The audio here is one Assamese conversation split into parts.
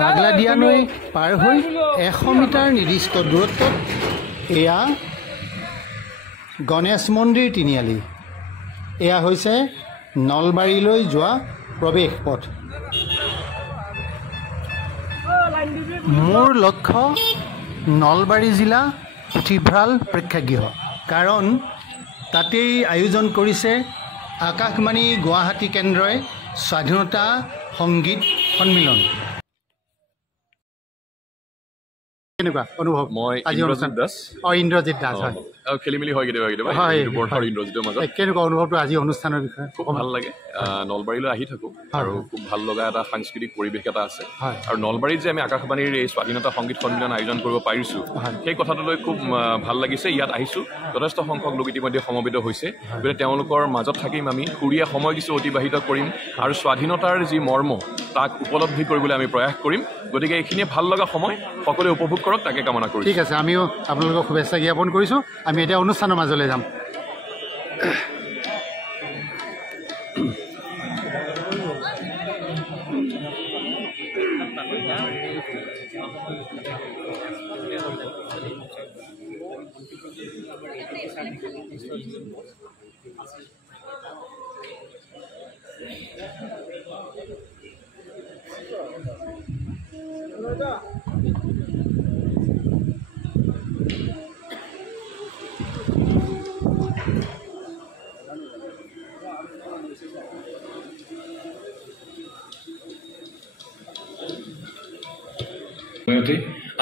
পাগলাদিয়া নৈ পাৰ হৈ 100 মিটাৰ নিৰ্দিষ্ট দূৰত্বত এয়া গণেশ মন্দিৰ তিনিআলি। এয়া হৈছে নলবাৰীলৈ যোৱা প্ৰৱেশ পথ। মোৰ লক্ষ্য নলবাৰী জিলা পুথিভঁৰাল প্ৰেক্ষাগৃহ, কাৰণ তাতেই আয়োজন কৰিছে আকাশবাণী গুৱাহাটী কেন্দ্ৰই স্বাধীনতা সংগীত সন্মিলন। কেনেকুৱা অনুভৱ? মই ইন্দ্ৰজিৎ দাস। ইন্দ্ৰজিৎ দাস, হয়। খেলিমেলি হয় কেতিয়াবা ইন্দ্ৰজিতৰ মাজত। কেনেকুৱা অনুভৱটো আজি অনুষ্ঠানৰ বিষয়ে? খুব ভাল লাগে। নলবাৰীলৈ আহি থাকোঁ আৰু খুব ভাল লগা এটা সাংস্কৃতিক পৰিৱেশ এটা আছে। আৰু নলবাৰীত যে আমি আকাশবাণীৰ এই স্বাধীনতা সংগীত সন্মিলন আয়োজন কৰিব পাৰিছোঁ, সেই কথাটোলৈ খুব ভাল লাগিছে। ইয়াত আহিছোঁ, যথেষ্ট সংখ্যক লোক ইতিমধ্যে সমবেত হৈছে। গতিকে তেওঁলোকৰ মাজত থাকিম, আমি সুৰীয়া সময় কিছু অতিবাহিত কৰিম আৰু স্বাধীনতাৰ যি মৰ্ম তাক উপলব্ধি কৰিবলৈ আমি প্ৰয়াস কৰিম। গতিকে এইখিনিয়ে ভাল লগা সময়, সকলোৱে উপভোগ কৰক, তাকে কামনা কৰিছোঁ। ঠিক আছে, আমিও আপোনালোকক শুভেচ্ছা জ্ঞাপন কৰিছোঁ। আমি এতিয়া অনুষ্ঠানৰ মাজলৈ যাম।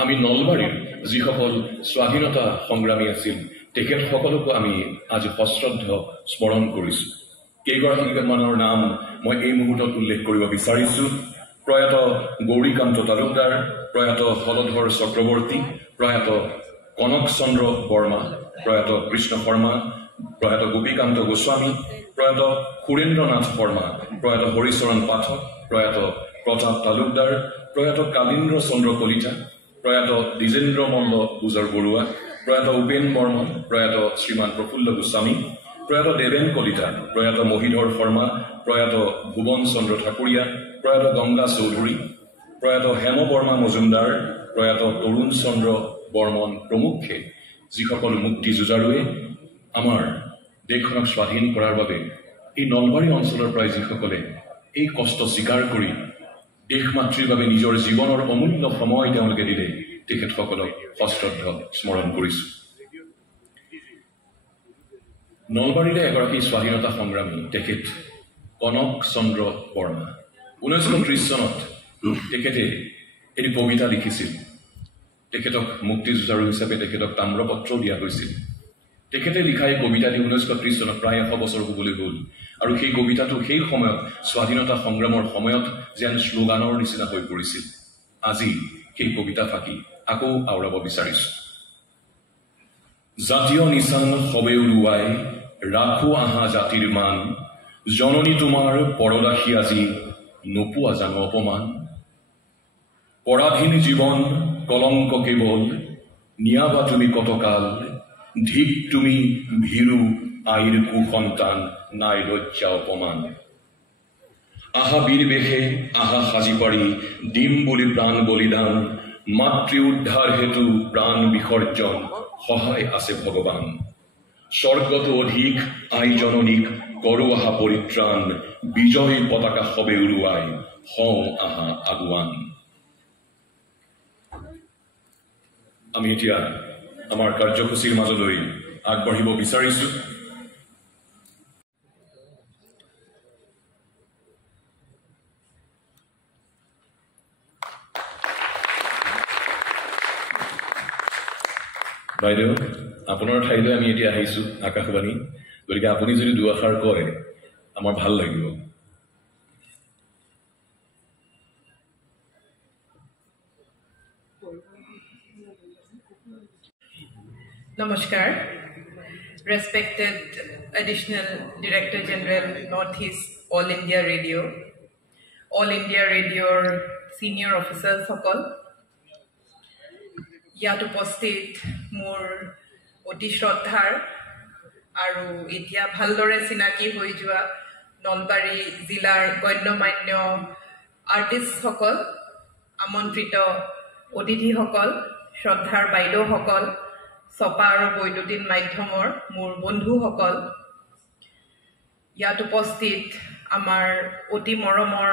আমি নলবাৰীৰ যিসকল স্বাধীনতা সংগ্ৰামী আছিল তেখেতসকলকো আমি আজি সশ্ৰদ্ধ স্মৰণ কৰিছোঁ। কেইগৰাকীমানৰ নাম মই এই মুহূৰ্তত উল্লেখ কৰিব বিচাৰিছোঁ। প্ৰয়াত গৌৰীকান্ত তালুকদাৰ, প্ৰয়াত হলধৰ চক্ৰৱৰ্তী, প্ৰয়াত কনক চন্দ্ৰ বৰ্মা, প্ৰয়াত কৃষ্ণ শৰ্মা, প্ৰয়াত গোপীকান্ত গোস্বামী, প্ৰয়াত সুৰেন্দ্ৰনাথ শৰ্মা, প্ৰয়াত হৰিচৰণ পাঠক, প্ৰয়াত প্ৰতাপ তালুকদাৰ, প্ৰয়াত কালীন্দ্ৰ চন্দ্ৰ কলিতা, প্ৰয়াত দ্বিজেন্দ্ৰ মল্ল পূজাৰ বৰুৱা, প্ৰয়াত উপেন বৰ্মন, প্ৰয়াত শ্ৰীমান প্ৰফুল্ল গোস্বামী, প্ৰয়াত দেৱেন কলিতা, প্ৰয়াত মহিধৰ শৰ্মা, প্ৰয়াত ভুৱন চন্দ্ৰ ঠাকুৰীয়া, প্ৰয়াত গংগা চৌধুৰী, প্ৰয়াত হেম বৰ্মা মজুমদাৰ, প্ৰয়াত তৰুণ চন্দ্ৰ বৰ্মন প্ৰমুখ্যে যিসকল মুক্তি যুঁজাৰুৱে আমাৰ দেশখনক স্বাধীন কৰাৰ বাবে এই নলবাৰী অঞ্চলৰ পৰাই যিসকলে এই কষ্ট স্বীকাৰ কৰি দেশ মাতৃৰ বাবে নিজৰ জীৱনৰ অমূল্য সময় তেওঁলোকে দিলে, তেখেতসকলক সশ্ৰদ্ধ স্মৰণ কৰিছোঁ। নলবাৰীৰে এগৰাকী স্বাধীনতা সংগ্ৰামী তেখেত কনক চন্দ্ৰ বৰ্মা। 1930 চনত তেখেতে এটি কবিতা লিখিছিল। তেখেতক মুক্তিযুঁজাৰু হিচাপে তেখেতক তাম্ৰপত্ৰ দিয়া হৈছিল। তেখেতে লিখা এই কবিতাটি 1930 চনত প্ৰায় 100 বছৰ হ'বলৈ গ'ল। আৰু সেই কবিতাটো সেই সময়ত স্বাধীনতা সংগ্ৰামৰ সময়ত যেন শ্লোগানৰ নিচিনা হৈ পৰিছিল। আজি সেই কবিতা ফাঁকি আকৌ আওৰাব বিচাৰিছোঁ। জাতীয় নিচান সবে উৰুৱাই ৰাখো আহা জাতিৰ মান, জননী তোমাৰ পৰদাসী আজি নোপোৱা জানো অপমান। পৰাধীন জীৱন কলংক কেৱল, নিয়াবা তুমি কতকাল, ধিক তুমি ভীৰু আইৰ কুসন্তান, নাই লজ্জা অপমান। আহা বীৰ বেশে আহা সাজি পাৰি, দিম বুলি প্ৰাণ বলিদান, মাতৃ উদ্ধাৰ হেতু প্ৰাণ বিসৰ্জন, সহায় আছে ভগৱান। স্বৰ্গত অধিক আই জননীক কৰো আহা পৰিত্ৰাণ, বিজয় পতাকা সবে উৰুৱাই হওঁ আহা আগুৱান। আমি এতিয়া আমাৰ কাৰ্যসূচীৰ মাজলৈ আগবাঢ়িব বিচাৰিছোঁ। বাইদেউ, আপোনাৰ ঠাইলৈ আমি এতিয়া আহিছোঁ আকাশবাণী, গতিকে আপুনি যদি দুআষাৰ কয় আমাৰ ভাল লাগিব। Namaskar, respected Additional Director General Northeast All India Radio, All India Radioৰ senior officers সকল, ইয়াত উপস্থিত মোৰ অতি শ্ৰদ্ধাৰ আৰু এতিয়া ভালদৰে চিনাকি হৈ যোৱা নলবাৰী জিলাৰ গণ্যমান্য আৰ্টিষ্ট সকল আমন্ত্ৰিত অতিথিসকল, শ্ৰদ্ধাৰ বাইদেউসকল, ছপা আৰু বৈদ্যুতিন মাধ্যমৰ মোৰ বন্ধুসকল, ইয়াত উপস্থিত আমাৰ অতি মৰমৰ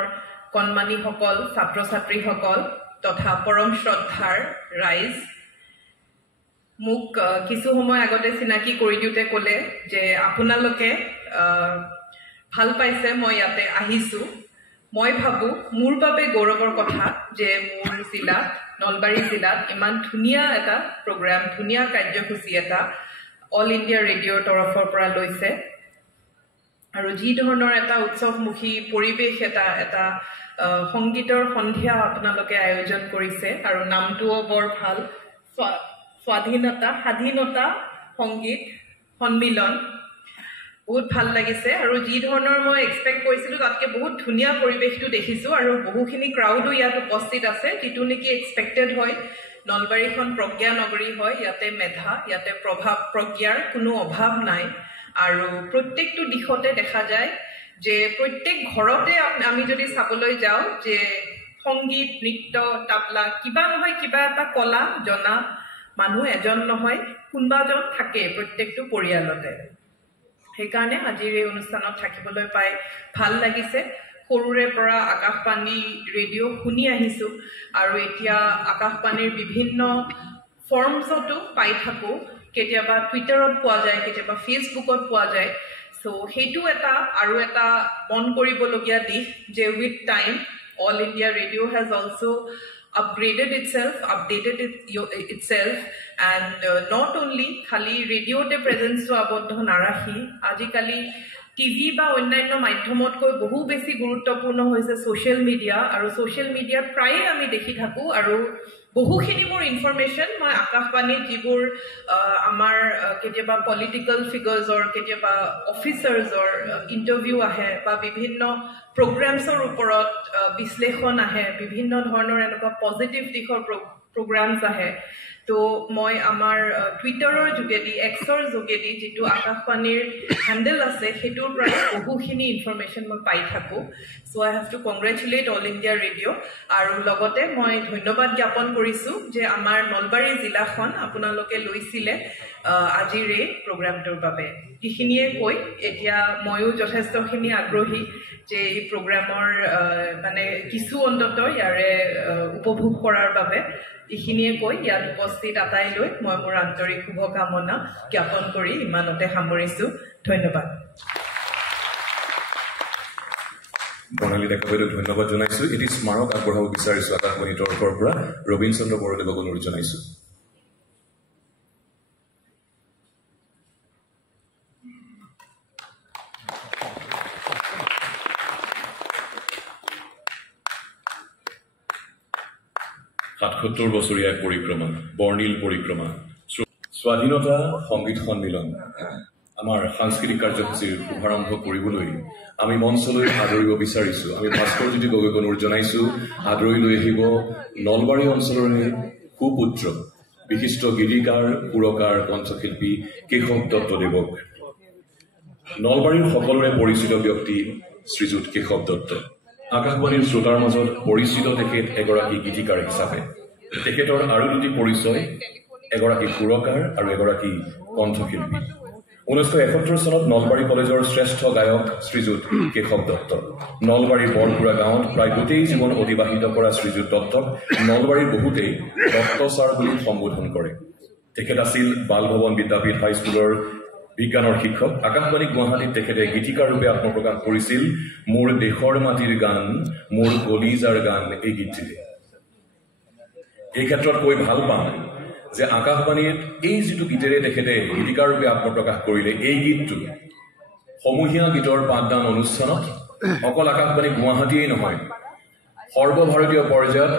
কণমানিসকল, ছাত্ৰ ছাত্ৰীসকল তথা পৰম শ্ৰদ্ধাৰ ৰাইজ, মোক কিছু সময় আগতে চিনাকি কৰি দিওঁতে ক'লে যে আপোনালোকে ভাল পাইছে মই ইয়াতে আহিছোঁ। মই ভাবোঁ মোৰ বাবে গৌৰৱৰ কথা যে মোৰ জিলাত, নলবাৰী জিলাত ইমান ধুনীয়া এটা প্ৰগ্ৰাম, ধুনীয়া কাৰ্যসূচী এটা অল ইণ্ডিয়া ৰেডিঅ'ৰ তৰফৰ পৰা লৈছে আৰু যি ধৰণৰ এটা উৎসৱমুখী পৰিৱেশ, এটা সংগীতৰ সন্ধিয়া আপোনালোকে আয়োজন কৰিছে আৰু নামটোও বৰ ভাল, স্বাধীনতা সংগীত সন্মিলন, বহুত ভাল লাগিছে। আৰু যি ধৰণৰ মই এক্সপেক্ট কৰিছিলোঁ তাতকৈ বহুত ধুনীয়া পৰিৱেশটো দেখিছোঁ আৰু বহুখিনি ক্ৰাউডো ইয়াত উপস্থিত আছে, যিটো নেকি এক্সপেক্টেড হয়। নলবাৰীখন প্ৰজ্ঞা নগৰী হয়, ইয়াতে মেধা, ইয়াতে প্ৰজ্ঞাৰ কোনো অভাৱ নাই আৰু প্ৰত্যেকটো দিশতে দেখা যায় যে প্ৰত্যেক ঘৰতে আমি যদি চাবলৈ যাওঁ যে সংগীত, নৃত্য, তাবলা, কিবা নহয় কিবা এটা কলা জনা মানুহ এজন নহয় কোনোবাজন থাকে প্ৰত্যেকটো পৰিয়ালতে। সেইকাৰণে আজিৰ এই অনুষ্ঠানত থাকিবলৈ পাই ভাল লাগিছে। সৰুৰে পৰা আকাশবাণী ৰেডিঅ' শুনি আহিছোঁ আৰু এতিয়া আকাশবাণীৰ বিভিন্ন ফৰ্মছতো পাই থাকোঁ, কেতিয়াবা টুইটাৰত পোৱা যায়, কেতিয়াবা ফেচবুকত পোৱা যায়। চ' সেইটো আৰু এটা মন কৰিবলগীয়া দিশ যে with time all India radio' has also' updated itself and not only খালি ৰেডিঅ'তে প্ৰেজেন্সটো আবদ্ধ নাৰাখি আজিকালি টিভি বা অন্যান্য মাধ্যমতকৈ বহু বেছি গুৰুত্বপূৰ্ণ হৈছে ছ'চিয়েল মিডিয়া, আৰু ছ'চিয়েল মিডিয়াত প্ৰায়ে আমি দেখি থাকোঁ আৰু বহুখিনি মোৰ ইনফৰমেশ্যন মই আকাশবাণীত যিবোৰ আমাৰ কেতিয়াবা পলিটিকেল ফিগাৰ্ছৰ, কেতিয়াবা অফিচাৰ্ছৰ ইণ্টাৰভিউ আহে বা বিভিন্ন প্ৰগ্ৰেমছৰ ওপৰত বিশ্লেষণ আহে, বিভিন্ন ধৰণৰ এনেকুৱা পজিটিভ দিশৰ প্ৰগ্ৰামছ আহে, তো মই আমাৰ টুইটাৰৰ যোগেদি, এক্সৰ যোগেদি যিটো আকাশবাণীৰ হেণ্ডেল আছে সেইটোৰ পৰা বহুখিনি ইনফৰমেশ্যন মই পাই থাকোঁ। So' I have to congratulate all India radio' আৰু লগতে মই ধন্যবাদ জ্ঞাপন কৰিছোঁ যে আমাৰ নলবাৰী জিলাখন আপোনালোকে লৈছিলে আজিৰ এই প্ৰগ্ৰামটোৰ বাবে। এইখিনিয়ে কৈ এতিয়া ময়ো যথেষ্টখিনি আগ্ৰহী যে এই প্ৰগ্ৰামৰ মানে কিছু অন্তত ইয়াৰে উপভোগ কৰাৰ বাবে। এইখিনিয়ে কৈ ইয়াত উপস্থিত আটাইলৈ মই মোৰ আন্তৰিক শুভকামনা জ্ঞাপন কৰি ইমানতে সামৰিছোঁ। ধন্যবাদ। বৰ্ণালী ডেকা বাইদেউক ধন্যবাদ জনাইছোঁ। এটি স্মাৰক আগবঢ়াব বিচাৰিছোঁ আকাশবাণীৰ তৰফৰ পৰা। ৰবীন চন্দ্ৰ বৰদেৱক অনুৰোধ জনাইছোঁ। সাতসত্তৰ বছৰীয়া পৰিক্ৰমা, বৰ্ণিল পৰিক্ৰমা, স্বাধীনতা সংগীত সন্মিলন, আমাৰ সাংস্কৃতিক কাৰ্যসূচীৰ শুভাৰম্ভ কৰিবলৈ আমি মঞ্চলৈ আদৰিব বিচাৰিছোঁ। আমি ভাস্কৰজ্যোতি গগৈক অনুৰোধ জনাইছোঁ আদৰি লৈ আহিব নলবাৰী অঞ্চলৰে সুপুত্ৰ বিশিষ্ট গীতিকাৰ, সুৰকাৰ, কণ্ঠশিল্পী কেশৱ দত্তদেৱক। নলবাৰীৰ সকলোৰে পৰিচিত ব্যক্তি শ্ৰীযুত কেশৱ দত্ত। আকাশবাণীৰ শ্ৰোতাৰ মাজত পৰিচিত তেখেত এগৰাকী গীতিকাৰ হিচাপে। তেখেতৰ আৰু দুটি পৰিচয়, এগৰাকী সুৰকাৰ আৰু এগৰাকী কণ্ঠশিল্পী। 1971 চনত নলবাৰী কলেজৰ শ্ৰেষ্ঠ গায়ক শ্ৰীযুত কেশৱ দত্ত। নলবাৰীৰ বৰপুৰা গাঁৱত প্ৰায় গোটেই জীৱন অতিবাহিত কৰা শ্ৰীযুত দত্তক নলবাৰীৰ বহুতেই দত্ত ছাৰ বুলি সম্বোধন কৰে। তেখেত আছিল বালভৱন বিদ্যাপীঠ হাইস্কুলৰ বিজ্ঞানৰ শিক্ষক। আকাশবাণী গুৱাহাটীত তেখেতে গীতিকাৰ ৰূপে আত্মপ্ৰকাশ কৰিছিল মোৰ দেশৰ মাটিৰ গান, মোৰ কলিজাৰ গান এই গীতটিৰে। এই ক্ষেত্ৰত কৈ ভাল পাম যে আকাশবাণীত এই যিটো গীতেৰে তেখেতে গীতিকাৰ ৰূপে আত্মপ্ৰকাশ কৰিলে, এই গীতটো সমূহীয়া গীতৰ পাঠদান অনুষ্ঠানত অকল আকাশবাণী গুৱাহাটীয়েই নহয়, সৰ্বভাৰতীয় পৰ্যায়ত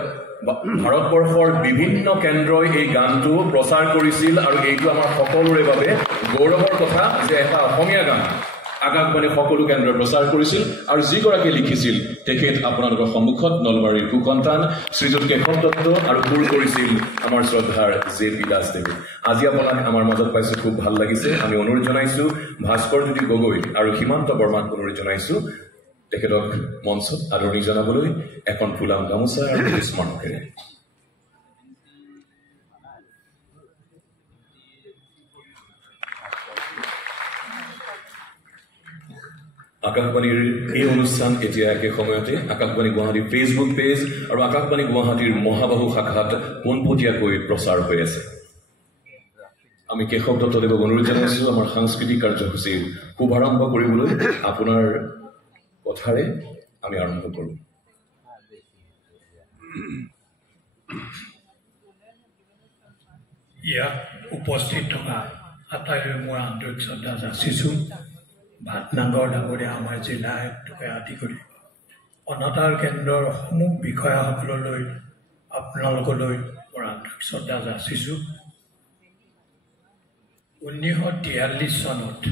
ভাৰতবৰ্ষৰ বিভিন্ন কেন্দ্ৰই এই গানটো প্ৰচাৰ কৰিছিল। আৰু এইটো আমাৰ সকলোৰে বাবে গৌৰৱৰ কথা যে এটা অসমীয়া গান আকাশবাণী সকলো কেন্দ্ৰই প্ৰচাৰ কৰিছিল। আৰু যিগৰাকী লিখিছিল তেখেত আপোনালোকৰ সন্মুখত নলবাৰীৰ সুসন্তান শ্ৰীযুত কেশৱ দত্ত, আৰু সুৰ কৰিছিল আমাৰ শ্ৰদ্ধাৰ জে.পি. দাসদেৱে। আজি আপোনাক আমাৰ মাজত পাইছোঁ, খুব ভাল লাগিছে। আমি অনুৰোধ জনাইছোঁ ভাস্কৰজ্যোতি গগৈ আৰু সীমান্ত বৰ্মাক অনুৰোধ জনাইছোঁ তেখেতক মঞ্চত আদৰণি জনাবলৈ এখন ফুলাম গামোচা আৰু স্মাৰকেৰে আকাশবাণীৰ এই অনুষ্ঠান এতিয়া একে সময়তে আকাশবাণী গুৱাহাটীৰ ফেচবুক পেজ আৰু আকাশবাণী গুৱাহাটীৰ মহাবাহু শাখাত পোনপটীয়াকৈ প্ৰচাৰ হৈ আছে। আমি কেশৱ দত্তদেৱক অনুৰোধ জনাইছোঁ আমাৰ সাংস্কৃতিক কাৰ্যসূচীৰ শুভাৰম্ভ কৰিবলৈ। আপোনাৰ কথাৰে আমি আৰম্ভ কৰোঁ। ইয়াত উপস্থিত থকা আটাইৰে মোৰ আন্তৰিক শ্ৰদ্ধা যাচিছোঁ। ভাটনাগৰ ডাঙৰীয়া আমাৰ জিলা আয়ুক্তকে আদি কৰি অনাতাঁৰ কেন্দ্ৰৰ সমূহ বিষয়াসকললৈ আপোনালোকলৈ মোৰ আন্তৰিক শ্ৰদ্ধা যাচিছোঁ। 1943 চনত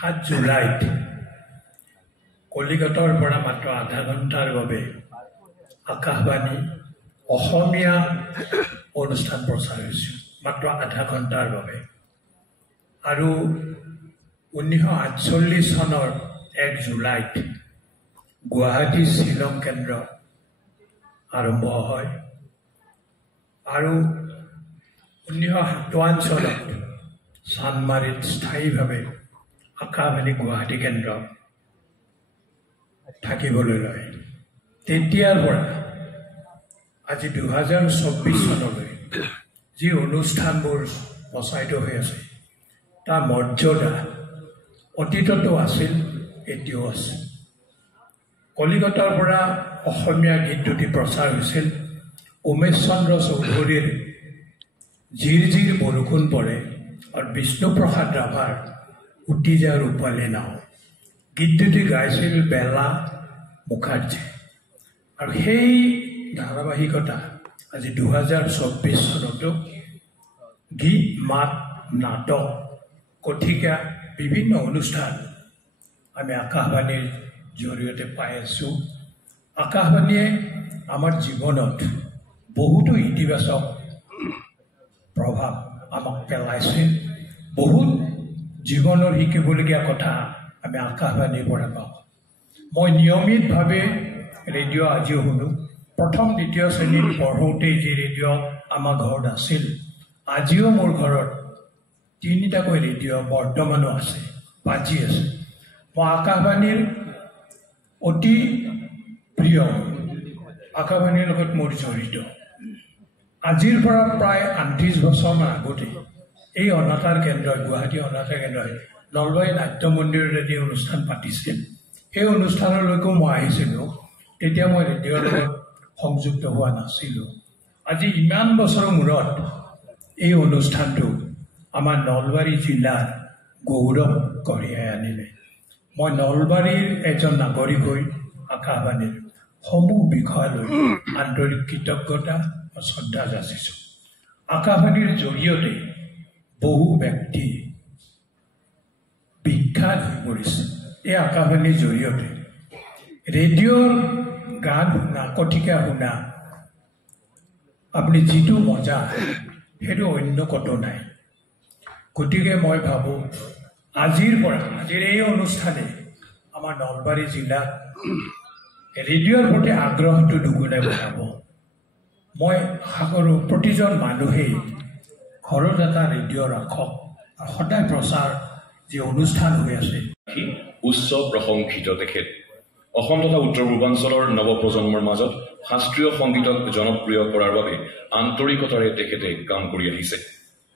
7 জুলাইত কলিকতাৰ পৰা মাত্ৰ আধা ঘণ্টাৰ বাবে আকাশবাণী অসমীয়া অনুষ্ঠান প্ৰচাৰ হৈছিল, মাত্ৰ আধা ঘণ্টাৰ বাবে। আৰু 1948 চনৰ 1 জুলাইত গুৱাহাটী শ্বিলং কেন্দ্ৰ আৰম্ভ হয় আৰু 1957 চনত চানমাৰীত স্থায়ীভাৱে আকাশবাণী গুৱাহাটী কেন্দ্ৰ থাকিবলৈ লয়। তেতিয়াৰ পৰা আজি 2024 চনলৈ যি অনুষ্ঠানবোৰ প্ৰচাৰিত হৈ আছে তাৰ মৰ্যাদা অতীততো আছিল, এতিয়াও আছে। কলিকতাৰ পৰা অসমীয়া গীত দুটি প্ৰচাৰ হৈছিল। উমেশ চন্দ্ৰ চৌধুৰীৰ ঝিৰ ঝিৰ বৰষুণ পৰে আৰু বিষ্ণুপ্ৰসাদ ৰাভাৰ উটি যায় ৰূপালী নাও। গীত দুটি গাইছিল বেলা মুখাৰ্জী। আৰু সেই ধাৰাবাহিকতা আজি 2024 চনতো গীত, মাত, নাটক, কথিকা বিভিন্ন অনুষ্ঠান আমি আকাশবাণীৰ জৰিয়তে পাই আছোঁ। আকাশবাণীয়ে আমাৰ জীৱনত বহুতো ইতিবাচক প্ৰভাৱ আমাক পেলাইছে। বহুত জীৱনৰ শিকিবলগীয়া কথা আমি আকাশবাণীৰ পৰা পাওঁ। মই নিয়মিতভাৱে ৰেডিঅ' আজিও শুনো। প্ৰথম দ্বিতীয় শ্ৰেণীত পঢ়োঁতেই যি ৰেডিঅ' আমাৰ ঘৰত আছিল, আজিও মোৰ ঘৰত 3টাকৈ ৰেডিঅ' বৰ্তমানো আছে, বাজি আছে। মই আকাশবাণীৰ অতি প্ৰিয়, আকাশবাণীৰ লগত মোৰ জড়িত। আজিৰ পৰা প্ৰায় 38 বছৰমান আগতে এই অনাতাঁৰ কেন্দ্ৰই, গুৱাহাটী অনাতাঁৰ কেন্দ্ৰই নলবাৰী নাট্য মন্দিৰত এটি অনুষ্ঠান পাতিছিল। সেই অনুষ্ঠানলৈকেও মই আহিছিলোঁ। তেতিয়া মই ৰেডিঅ'ৰ লগত সংযুক্ত হোৱা নাছিলোঁ। আজি ইমান বছৰৰ মূৰত এই অনুষ্ঠানটো আমাৰ নলবাৰী জিলাৰ গৌৰৱ কঢ়িয়াই আনিলে। মই নলবাৰীৰ এজন নাগৰিক হৈ আকাশবাণীৰ সমূহ বিষয়লৈ আন্তৰিক কৃতজ্ঞতা আৰু শ্ৰদ্ধা যাচিছোঁ। আকাশবাণীৰ জৰিয়তে বহু ব্যক্তি বিখ্যাত হৈ পৰিছে। এই আকাশবাণীৰ জৰিয়তে ৰেডিঅ'ৰ গান শুনা, কথিকা শুনা, আপুনি যিটো মজা সেইটো অন্য ক'তো নাই। গতিকে মই ভাবোঁ আজিৰ এই অনুষ্ঠানে আমাৰ নলবাৰী জিলাত ৰেডিঅ'ৰ প্ৰতি আগ্ৰহটো দুগুণে বঢ়াব। মই আশা কৰোঁ প্ৰতিজন মানুহেই ঘৰত এটা ৰেডিঅ' ৰাখক আৰু সদায় প্ৰচাৰ যি অনুষ্ঠান হৈ আছে উচ্চ প্ৰশংসিত তেখেত অসম তথা উত্তৰ পূৰ্বাঞ্চলৰ নৱপ্ৰজন্মৰ মাজত শাস্ত্ৰীয় সংগীতক জনপ্ৰিয় কৰাৰ বাবে আন্তৰিকতাৰে তেখেতে কাম কৰি আহিছে।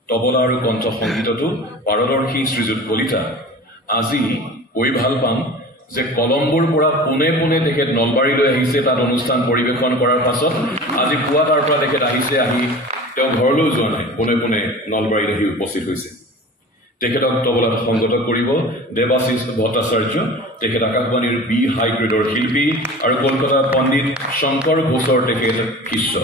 তবলা আৰু কণ্ঠ সংগীততো পাৰদৰ্শী শ্ৰীযুত কলিতা আজি কৈ ভাল পাম যে কলম্বোৰ পৰা পোনে পোনে তেখেত নলবাৰীলৈ আহিছে। তাত অনুষ্ঠান পৰিৱেশন কৰাৰ পাছত আজি পুৱা তাৰ পৰা তেখেত আহিছে। আহি তেওঁ ঘৰলৈও যোৱা নাই, পোনে পোনে নলবাৰীত আহি উপস্থিত হৈছে। তেখেতক তবলাত সংগত কৰিব দেৱাশিষ ভট্টাচাৰ্য। তেখেত আকাশবাণীৰ বি হাই গ্ৰেডৰ শিল্পী আৰু কলকাতাৰ পণ্ডিত শংকৰ ঘোষৰ তেখেত শিষ্য।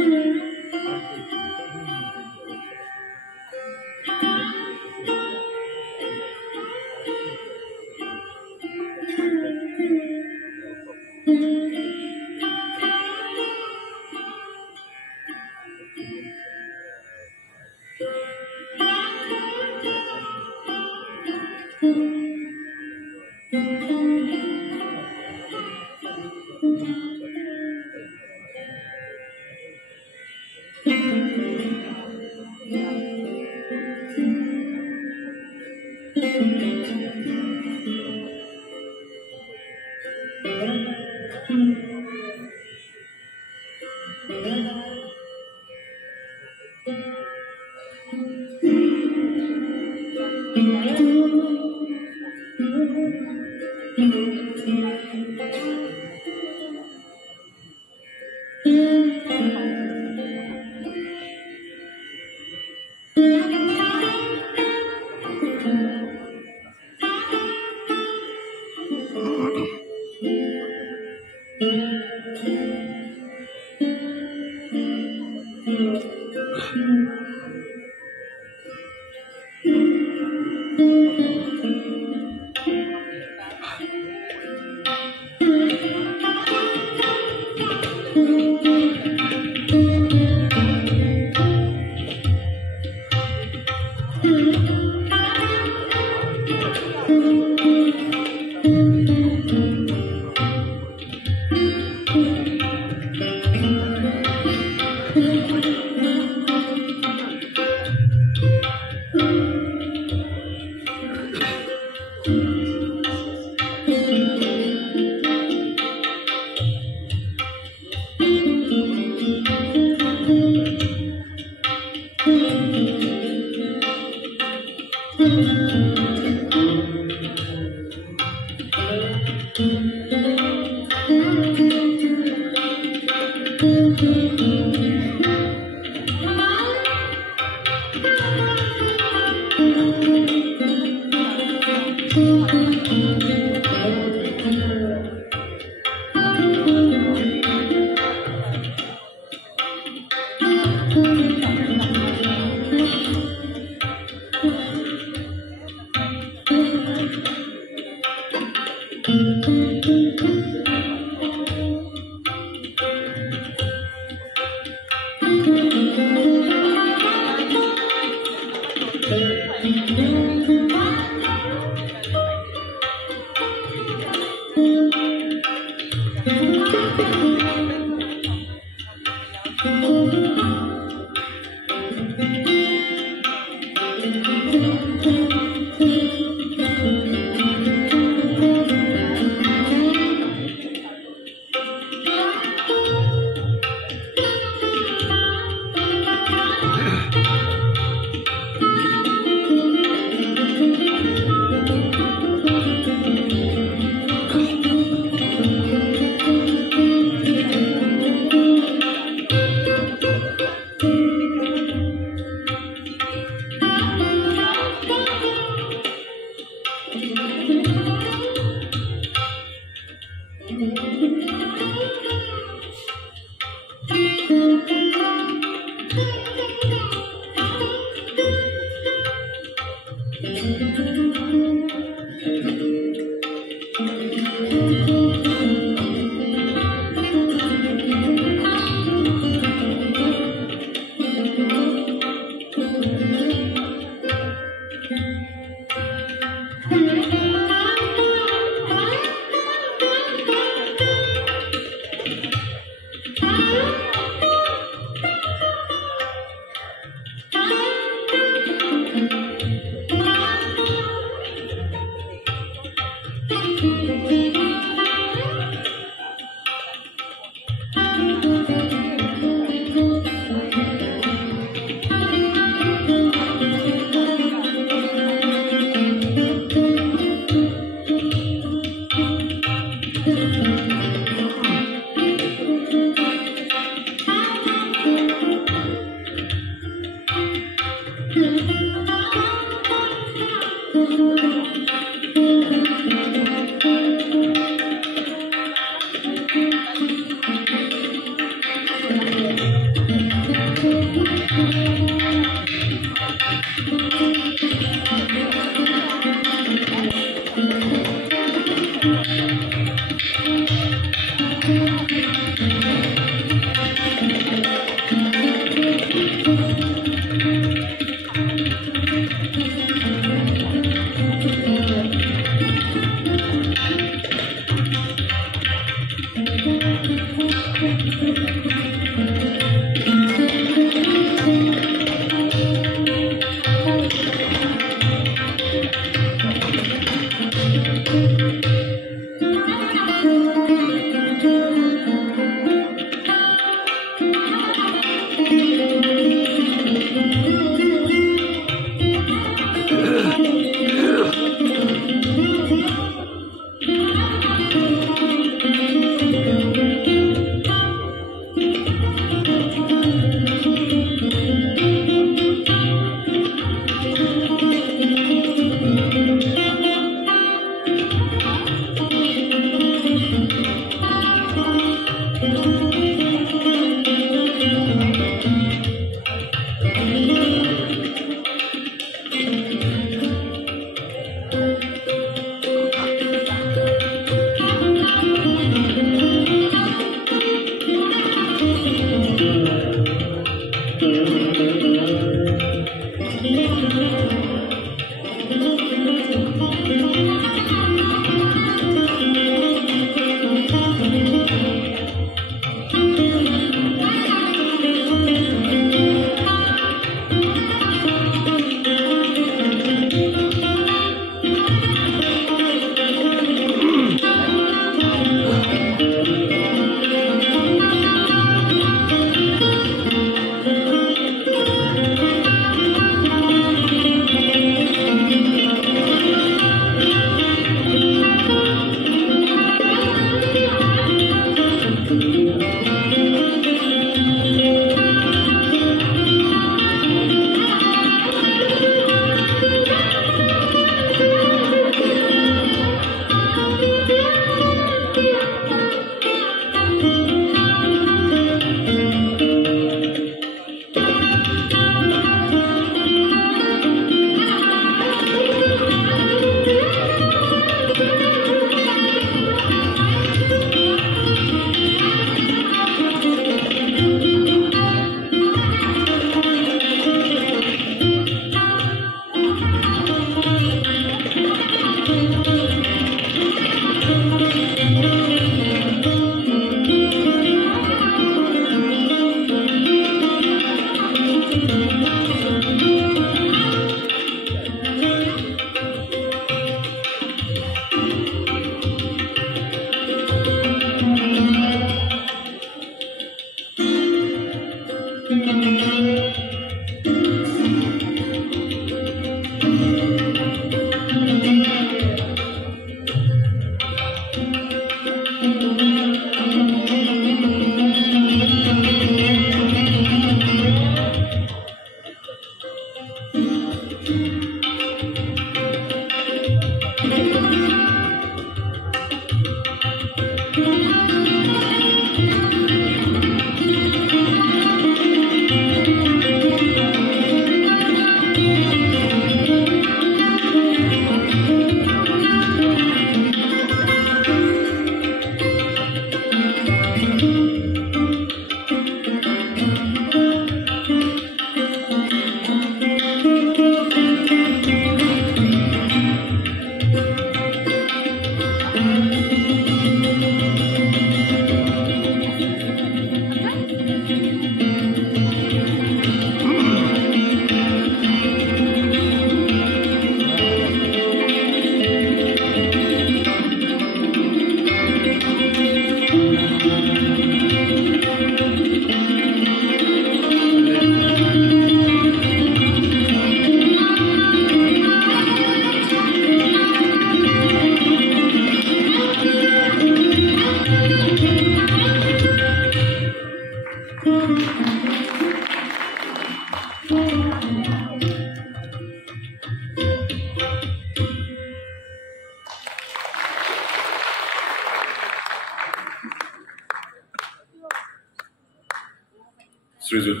শ্ৰীযুত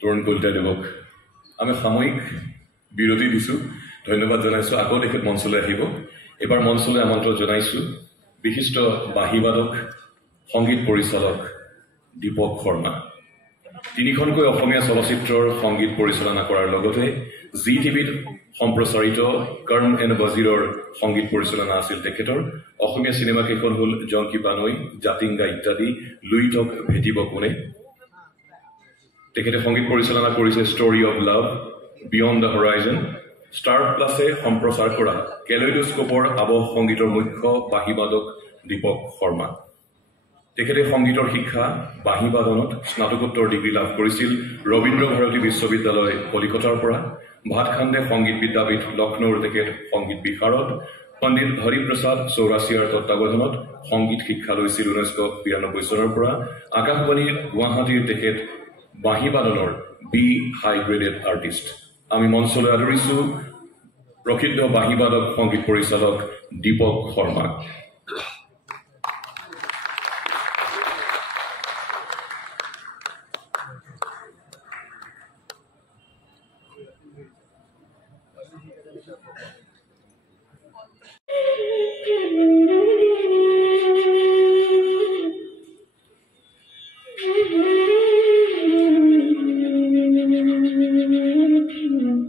তৰুণ কলিতা দেৱক আমি সাময়িক বিৰতি দিছোঁ ধন্যবাদ জনাইছোঁ আকৌ তেখেত মঞ্চলৈ আহিব এবাৰ মঞ্চলৈ আমন্ত্ৰণ জনাইছোঁ বিশিষ্ট বাঁহীবাদক সংগীত পৰিচালক দীপক শৰ্মা তিনিখনকৈ অসমীয়া চলচ্চিত্ৰৰ সংগীত পৰিচালনা কৰাৰ লগতে জি টিভিত সম্প্ৰচাৰিত কৰ্ম এণ্ড ৱাজিৰৰ সংগীত পৰিচালনা আছিল তেখেতৰ অসমীয়া চিনেমা কেইখন হ'ল জংকি পানৈ জাতিংগা ইত্যাদি লুইটক ভেটিব কোনে তেখেতে সংগীত পৰিচালনা কৰিছে story of love beyond the horizon star plus সম্প্ৰচাৰ কৰা কেলইডোস্কোপৰ আৱহ সংগীতৰ মুখ্য বাঁহীবাদক দীপক শৰ্মা তেখেতে সংগীতৰ শিক্ষা বাঁহীবাদনত স্নাতকোত্তৰ ডিগ্ৰী লাভ কৰিছিল ৰবীন্দ্ৰ ভাৰতী বিশ্ববিদ্যালয় কলিকতাৰ পৰা ভাতখাণ্ডে সংগীত বিদ্যাপীঠ লক্ষ্ণৌৰ তেখেত সংগীত বিশাৰদ পণ্ডিত হৰিপ্ৰসাদ চৌৰাচিয়াৰ তত্বাৱধানত সংগীত শিক্ষা লৈছিল 1992 চনৰ পৰা আকাশবাণী গুৱাহাটীৰ তেখেত বাঁহীবাদনৰ বি হাই গ্ৰেডেড আৰ্টিষ্ট আমি মঞ্চলৈ আদৰিছোঁ প্ৰসিদ্ধ বাঁহীবাদক সংগীত পৰিচালক দীপক শৰ্মাক Mm-hmm.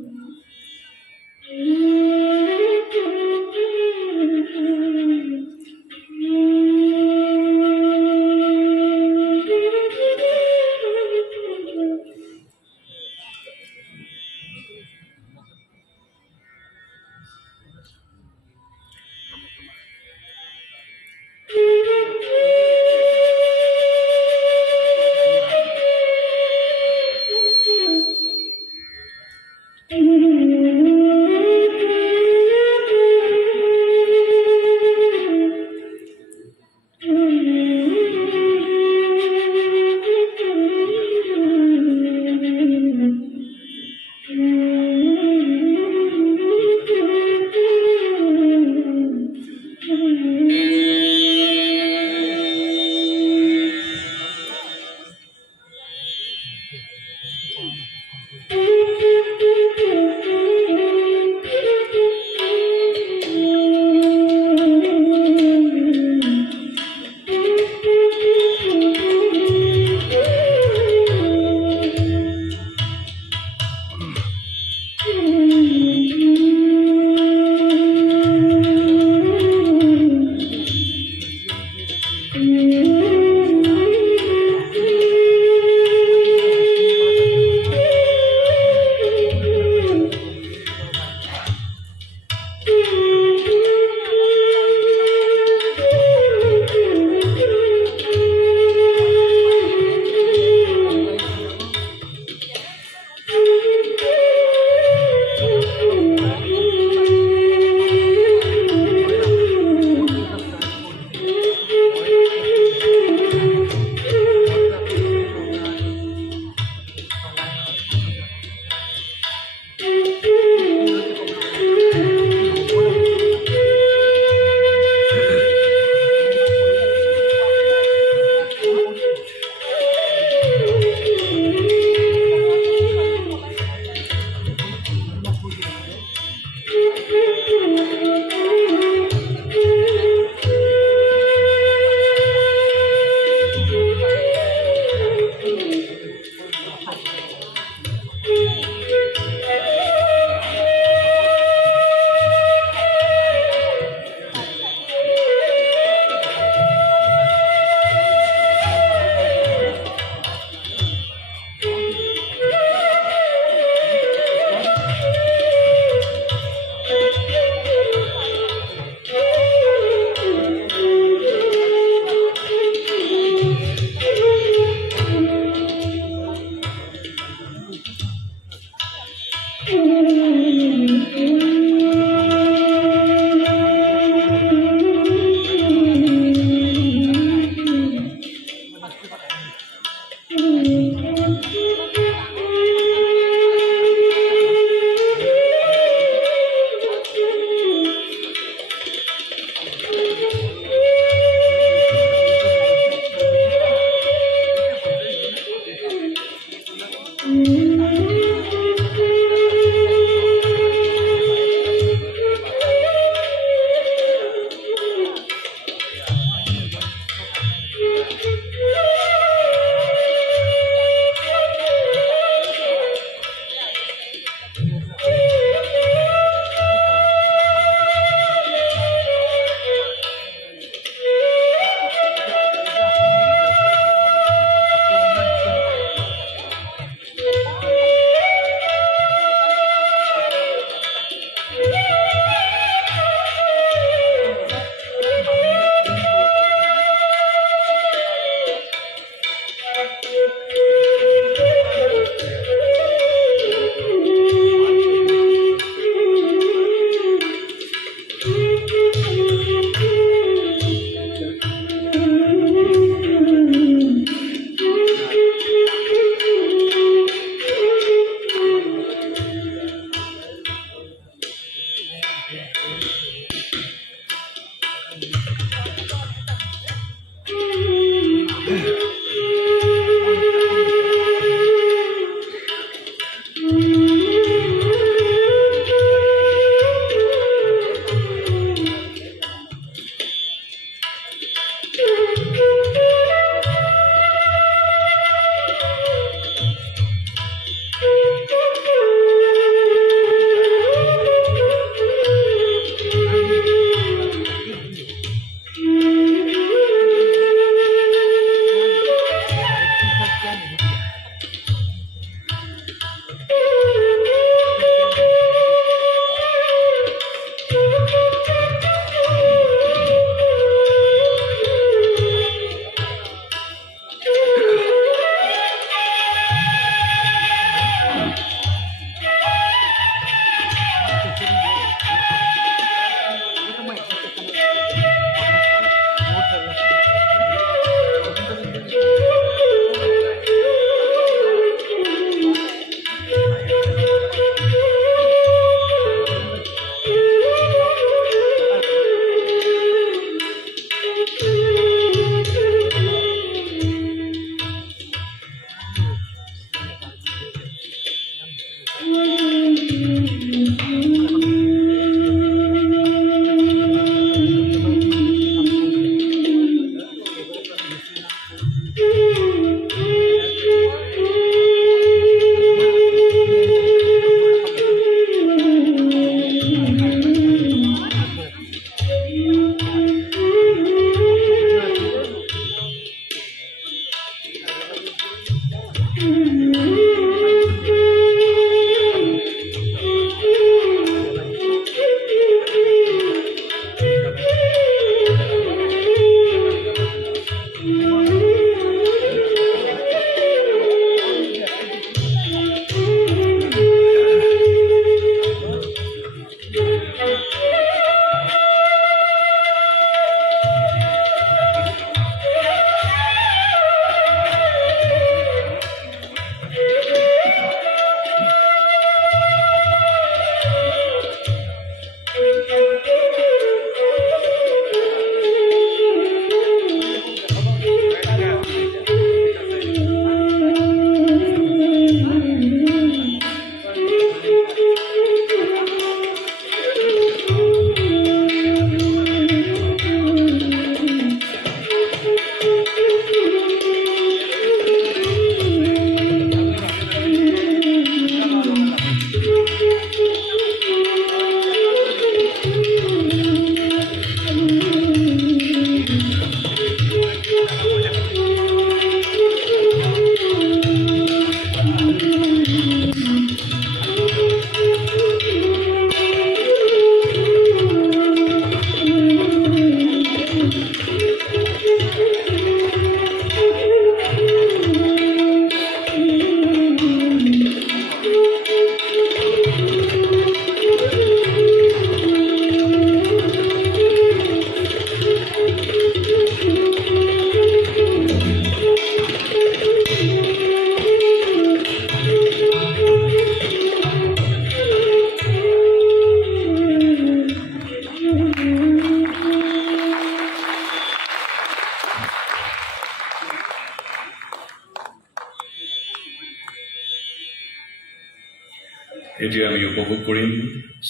আমি উপভোগ কৰিম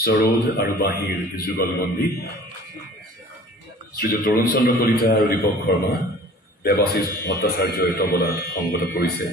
সৰোদ আৰু বাঁহীৰ যুগলবন্দী। শ্ৰীযুত তৰুণ চন্দ্ৰ কলিতা আৰু দীপক শৰ্মা, দেৱাশীষ ভট্টাচাৰ্যই তবলাত সংগত কৰিছে।